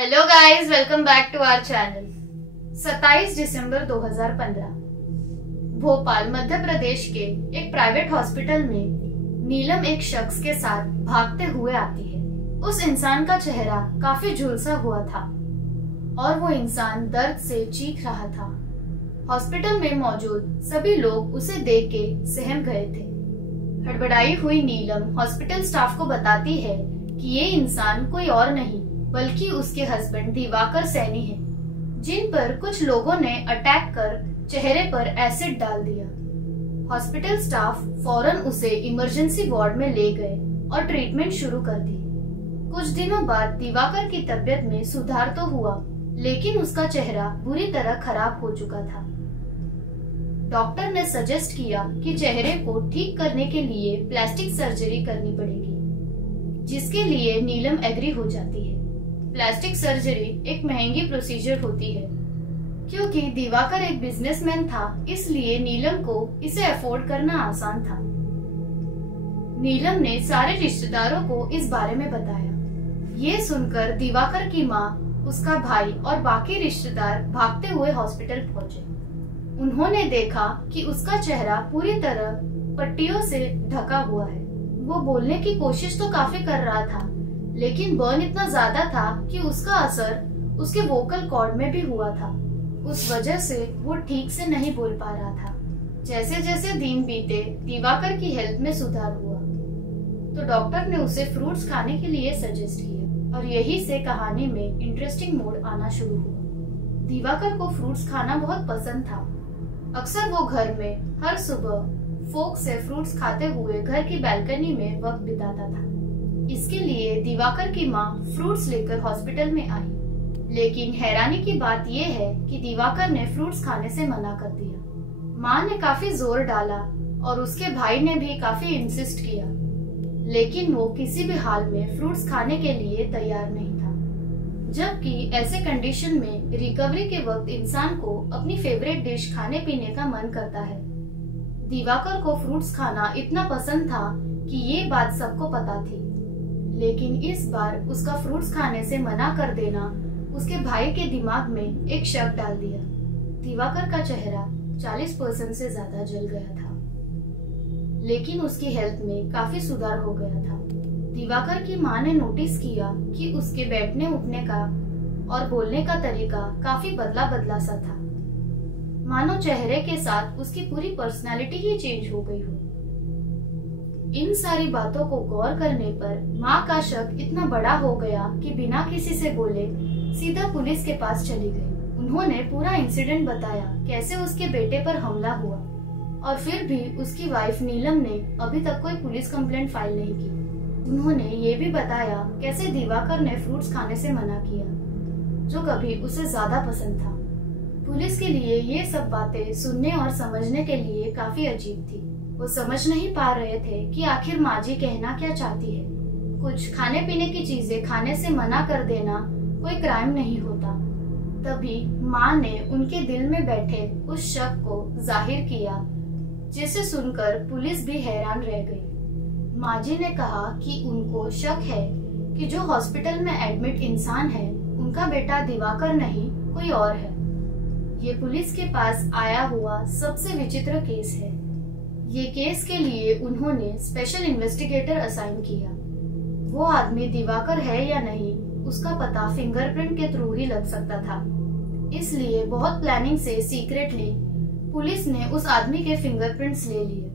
Hello guys, welcome back to our channel. 27 दिसंबर 2015 भोपाल मध्य प्रदेश के एक प्राइवेट हॉस्पिटल में नीलम एक शख्स के साथ भागते हुए आती है। उस इंसान का चेहरा काफी झुलसा हुआ था और वो इंसान दर्द से चीख रहा था। हॉस्पिटल में मौजूद सभी लोग उसे देख के सहम गए थे। हड़बड़ाई हुई नीलम हॉस्पिटल स्टाफ को बताती है कि ये इंसान कोई और नहीं बल्कि उसके हस्बैंड दिवाकर सैनी है, जिन पर कुछ लोगों ने अटैक कर चेहरे पर एसिड डाल दिया। हॉस्पिटल स्टाफ फौरन उसे इमरजेंसी वार्ड में ले गए और ट्रीटमेंट शुरू कर दी। कुछ दिनों बाद दिवाकर की तबीयत में सुधार तो हुआ, लेकिन उसका चेहरा बुरी तरह खराब हो चुका था। डॉक्टर ने सजेस्ट किया कि चेहरे को ठीक करने के लिए प्लास्टिक सर्जरी करनी पड़ेगी, जिसके लिए नीलम एग्री हो जाती है। प्लास्टिक सर्जरी एक महंगी प्रोसीजर होती है। क्योंकि दिवाकर एक बिजनेसमैन था, इसलिए नीलम को इसे अफोर्ड करना आसान था। नीलम ने सारे रिश्तेदारों को इस बारे में बताया। ये सुनकर दिवाकर की माँ, उसका भाई और बाकी रिश्तेदार भागते हुए हॉस्पिटल पहुंचे। उन्होंने देखा कि उसका चेहरा पूरी तरह पट्टियों से ढका हुआ है। वो बोलने की कोशिश तो काफी कर रहा था, लेकिन बर्न इतना ज्यादा था कि उसका असर उसके वोकल कॉर्ड में भी हुआ था। उस वजह से वो ठीक से नहीं बोल पा रहा था। जैसे जैसे दिन बीते, दिवाकर की हेल्थ में सुधार हुआ, तो डॉक्टर ने उसे फ्रूट्स खाने के लिए सजेस्ट किया और यही से कहानी में इंटरेस्टिंग मोड आना शुरू हुआ। दिवाकर को फ्रूट्स खाना बहुत पसंद था। अक्सर वो घर में हर सुबह फोक से फ्रूट्स खाते हुए घर की बालकनी में वक्त बिताता था। इसके लिए दिवाकर की माँ फ्रूट्स लेकर हॉस्पिटल में आई, लेकिन हैरानी की बात यह है कि दिवाकर ने फ्रूट्स खाने से मना कर दिया। माँ ने काफी जोर डाला और उसके भाई ने भी काफी इंसिस्ट किया, लेकिन वो किसी भी हाल में फ्रूट्स खाने के लिए तैयार नहीं था। जबकि ऐसे कंडीशन में रिकवरी के वक्त इंसान को अपनी फेवरेट डिश खाने पीने का मन करता है। दिवाकर को फ्रूट्स खाना इतना पसंद था कि ये बात सबको पता थी, लेकिन इस बार उसका फ्रूट्स खाने से मना कर देना उसके भाई के दिमाग में एक शक डाल दिया। दिवाकर का चेहरा 40% से ज्यादा जल गया था, लेकिन उसकी हेल्थ में काफी सुधार हो गया था। दिवाकर की माँ ने नोटिस किया कि उसके बैठने उठने का और बोलने का तरीका काफी बदला बदला सा था, मानो चेहरे के साथ उसकी पूरी पर्सनालिटी ही चेंज हो गई हो। इन सारी बातों को गौर करने पर माँ का शक इतना बड़ा हो गया कि बिना किसी से बोले सीधा पुलिस के पास चली गई। उन्होंने पूरा इंसिडेंट बताया, कैसे उसके बेटे पर हमला हुआ, और फिर भी उसकी वाइफ नीलम ने अभी तक कोई पुलिस कंप्लेंट फाइल नहीं की। उन्होंने ये भी बताया कैसे दिवाकर ने फ्रूट्स खाने से मना किया, जो कभी उसे ज्यादा पसंद था। पुलिस के लिए ये सब बातें सुनने और समझने के लिए काफी अजीब थी। वो समझ नहीं पा रहे थे कि आखिर माँ जी कहना क्या चाहती है। कुछ खाने पीने की चीजें खाने से मना कर देना कोई क्राइम नहीं होता। तभी माँ ने उनके दिल में बैठे उस शक को जाहिर किया, जिसे सुनकर पुलिस भी हैरान रह गई। माँ जी ने कहा कि उनको शक है कि जो हॉस्पिटल में एडमिट इंसान है, उनका बेटा दिवाकर नहीं कोई और है। ये पुलिस के पास आया हुआ सबसे विचित्र केस है। ये केस के लिए उन्होंने स्पेशल इन्वेस्टिगेटर असाइन किया। वो आदमी दिवाकर है या नहीं, उसका पता फिंगरप्रिंट के थ्रू ही लग सकता था। इसलिए बहुत प्लानिंग से सीक्रेटली पुलिस ने उस आदमी के फिंगरप्रिंट्स ले लिए।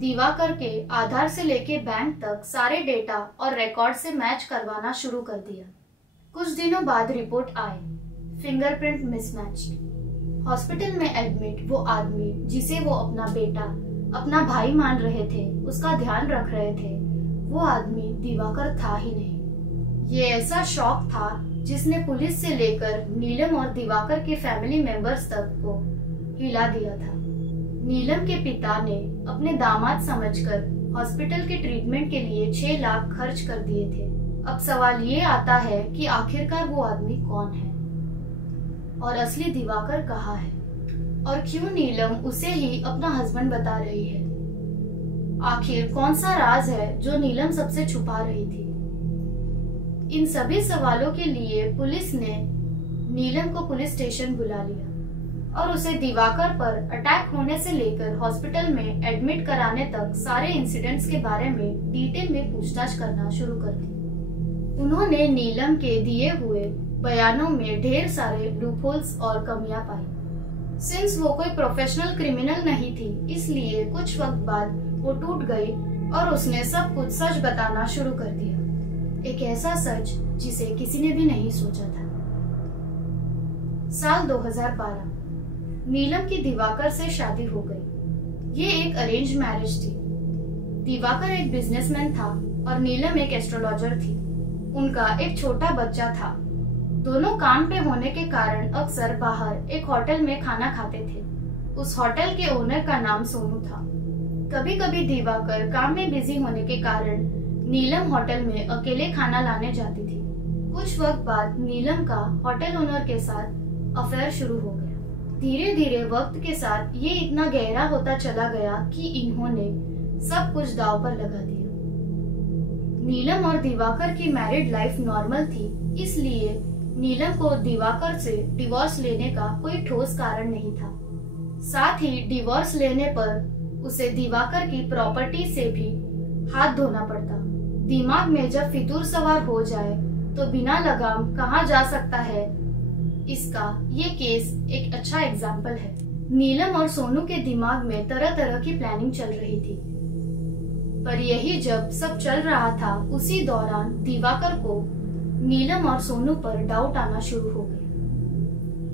दिवाकर के आधार से लेके बैंक तक सारे डेटा और रिकॉर्ड से मैच करवाना शुरू कर दिया। कुछ दिनों बाद रिपोर्ट आई, फिंगरप्रिंट मिसमैच्ड। हॉस्पिटल में एडमिट वो आदमी, जिसे वो अपना बेटा, अपना भाई मान रहे थे, उसका ध्यान रख रहे थे, वो आदमी दिवाकर था ही नहीं। ये ऐसा शॉक था जिसने पुलिस से लेकर नीलम और दिवाकर के फैमिली मेंबर्स तक को हिला दिया था। नीलम के पिता ने अपने दामाद समझकर हॉस्पिटल के ट्रीटमेंट के लिए 6 लाख खर्च कर दिए थे। अब सवाल ये आता है कि आखिरकार वो आदमी कौन है और असली दिवाकर कहाँ है, और क्यों नीलम उसे ही अपना हस्बैंड बता रही है। आखिर कौन सा राज है जो नीलम सबसे छुपा रही थी। इन सभी सवालों के लिए पुलिस ने नीलम को पुलिस स्टेशन बुला लिया और उसे दिवाकर पर अटैक होने से लेकर हॉस्पिटल में एडमिट कराने तक सारे इंसिडेंट्स के बारे में डिटेल में पूछताछ करना शुरू कर दी। उन्होंने नीलम के दिए हुए बयानों में ढेर सारे लूपहोल्स और कमियां पाई। सिंस वो कोई प्रोफेशनल क्रिमिनल नहीं थी, इसलिए कुछ वक्त बाद वो टूट गई और उसने सब कुछ सच बताना शुरू कर दिया। एक ऐसा सच जिसे किसी ने भी नहीं सोचा था। साल 2012 नीलम की दिवाकर से शादी हो गई। ये एक अरेंज मैरिज थी। दिवाकर एक बिजनेसमैन था और नीलम एक एस्ट्रोलॉजर थी। उनका एक छोटा बच्चा था। दोनों काम पे होने के कारण अक्सर बाहर एक होटल में खाना खाते थे। उस होटल के ओनर का नाम सोनू था। कभी कभी दिवाकर काम में बिजी होने के कारण नीलम होटल में अकेले खाना लाने जाती थी। कुछ वक्त बाद नीलम का होटल ओनर के साथ अफेयर शुरू हो गया। धीरे धीरे वक्त के साथ ये इतना गहरा होता चला गया कि इन्होंने सब कुछ दांव पर लगा दिया। नीलम और दिवाकर की मैरिड लाइफ नॉर्मल थी, इसलिए नीलम को दिवाकर से डिवोर्स लेने का कोई ठोस कारण नहीं था। साथ ही डिवोर्स लेने पर उसे दिवाकर की प्रॉपर्टी से भी हाथ धोना पड़ता। दिमाग में जब फितूर सवार हो जाए तो बिना लगाम कहाँ जा सकता है, इसका ये केस एक अच्छा एग्जाम्पल है। नीलम और सोनू के दिमाग में तरह तरह की प्लानिंग चल रही थी, पर यही जब सब चल रहा था उसी दौरान दिवाकर को नीलम और सोनू पर डाउट आना शुरू हो गया।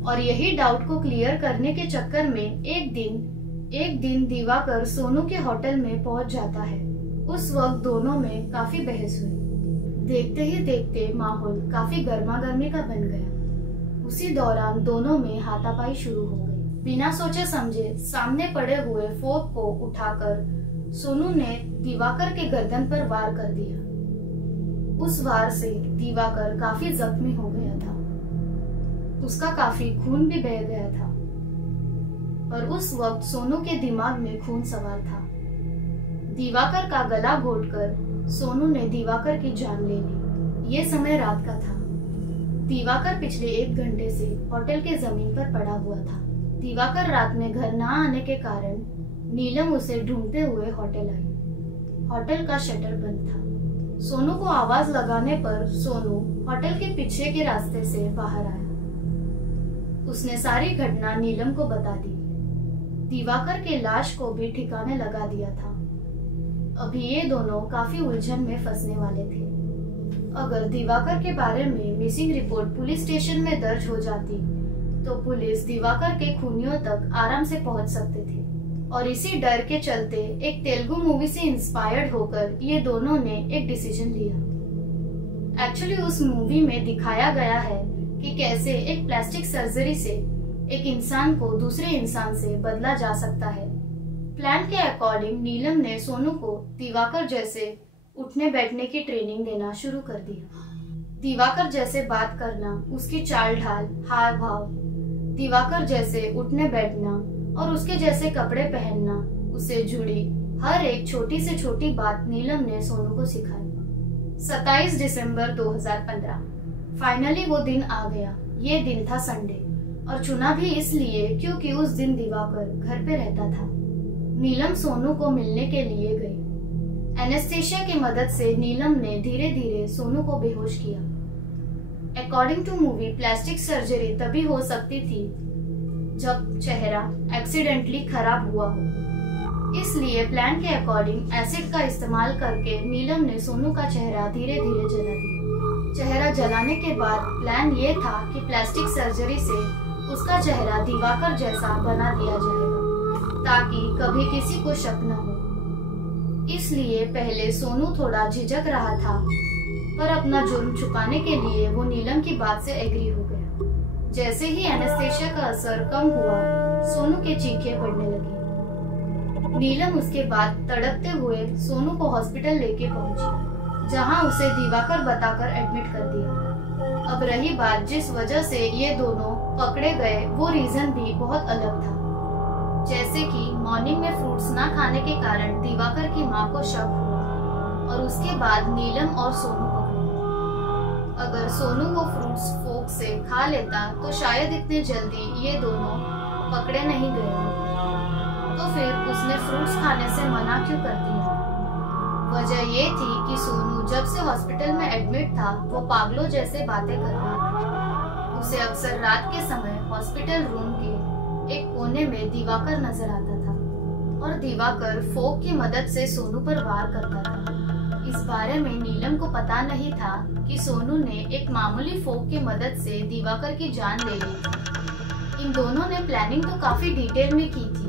और यही डाउट को क्लियर करने के चक्कर में एक दिन दिवाकर सोनू के होटल में पहुंच जाता है। उस वक्त दोनों में काफी बहस हुई। देखते ही देखते माहौल काफी गर्मा गर्मी का बन गया। उसी दौरान दोनों में हाथापाई शुरू हो गई। बिना सोचे समझे सामने पड़े हुए फोर्क को उठाकर सोनू ने दिवाकर के गर्दन पर वार कर दिया। उस वार से दिवाकर काफी जख्मी हो गया था। उसका काफी खून भी बह गया था और उस वक्त सोनू के दिमाग में खून सवार था। दिवाकर का गला घोटकर सोनू ने दिवाकर की जान ले ली। ये समय रात का था। दिवाकर पिछले 1 घंटे से होटल के जमीन पर पड़ा हुआ था। दिवाकर रात में घर ना आने के कारण नीलम उसे ढूंढते हुए होटल आई। होटल का शटर बंद था। सोनू को आवाज लगाने पर सोनू होटल के पीछे के रास्ते से बाहर आया। उसने सारी घटना नीलम को बता दी। दिवाकर के लाश को भी ठिकाने लगा दिया था। अभी ये दोनों काफी उलझन में फंसने वाले थे। अगर दिवाकर के बारे में मिसिंग रिपोर्ट पुलिस स्टेशन में दर्ज हो जाती तो पुलिस दिवाकर के खूनियों तक आराम से पहुंच सकते थे। और इसी डर के चलते एक तेलुगु मूवी से इंस्पायर्ड होकर ये दोनों ने एक डिसीजन लिया। एक्चुअली उस मूवी में दिखाया गया है कि कैसे एक प्लास्टिक सर्जरी से एक इंसान को दूसरे इंसान से बदला जा सकता है। प्लान के अकॉर्डिंग नीलम ने सोनू को दिवाकर जैसे उठने बैठने की ट्रेनिंग देना शुरू कर दिया। दिवाकर जैसे बात करना, उसकी चाल ढाल, हाव भाव, दिवाकर जैसे उठने बैठना और उसके जैसे कपड़े पहनना, उससे जुड़ी हर एक छोटी से छोटी बात नीलम ने सोनू को सिखाई। 27 दिसंबर 2015 फाइनली वो दिन आ गया। ये दिन था संडे और चुना भी इसलिए क्योंकि उस दिन दिवाकर घर पे रहता था। नीलम सोनू को मिलने के लिए गई। एनेस्थेशिया की मदद से नीलम ने धीरे धीरे सोनू को बेहोश किया। According to movie plastic surgery तभी हो सकती थी जब चेहरा एक्सीडेंटली खराब हुआ हो। इसलिए प्लान के अकॉर्डिंग एसिड का इस्तेमाल करके नीलम ने सोनू का चेहरा धीरे धीरे जला दिया। चेहरा जलाने के बाद प्लान ये था कि प्लास्टिक सर्जरी से उसका चेहरा दिवाकर जैसा बना दिया जाएगा ताकि कभी किसी को शक न हो। इसलिए पहले सोनू थोड़ा झिझक रहा था, पर अपना जुर्म छुपाने के लिए वो नीलम की बात से एग्री हो गया। जैसे ही एनेस्थेशिया का असर कम हुआ, सोनू के चीखें पड़ने लगी। नीलम उसके बाद तड़पते हुए सोनू को हॉस्पिटल लेके पहुंची, जहां उसे दिवाकर बताकर एडमिट कर दिया। अब रही बात जिस वजह से ये दोनों पकड़े गए, वो रीजन भी बहुत अलग था। जैसे कि मॉर्निंग में फ्रूट्स ना खाने के कारण दिवाकर की माँ को शक हुआ और उसके बाद नीलम और सोनू पकड़े। अगर सोनू वो फ्रूट्स फोक से खा लेता तो शायद इतने जल्दी ये दोनों पकड़े नहीं गए होते। तो फिर उसने फ्रूट्स खाने से मना क्यों कर दिया? वजह ये थी कि सोनू जब से हॉस्पिटल में एडमिट था वो पागलों जैसे बातें कर रहा था। उसे अक्सर रात के समय हॉस्पिटल रूम के एक कोने में दिवाकर नजर आता था और दिवाकर फोक की मदद से सोनू पर वार करता था। इस बारे में नीलम को पता नहीं था कि सोनू ने एक मामूली फोक की मदद से दिवाकर की जान ले ली थी। इन दोनों ने प्लानिंग तो काफी डिटेल में की थी,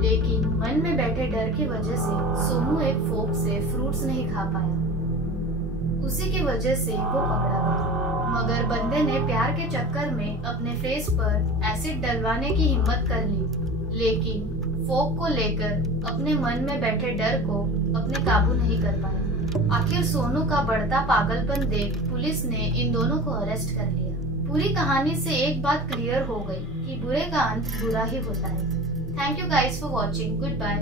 लेकिन मन में बैठे डर की वजह से सोनू एक फोक से फ्रूट्स नहीं खा पाया। उसी की वजह से वो पकड़ा गया। मगर बंदे ने प्यार के चक्कर में अपने फेस पर एसिड डलवाने की हिम्मत कर ली, लेकिन फोक को लेकर अपने मन में बैठे डर को अपने काबू नहीं कर पाया। आखिर सोनू का बढ़ता पागलपन देख पुलिस ने इन दोनों को अरेस्ट कर लिया। पूरी कहानी से एक बात क्लियर हो गई कि बुरे का अंत बुरा ही होता है। Thank you guys for watching. Good bye.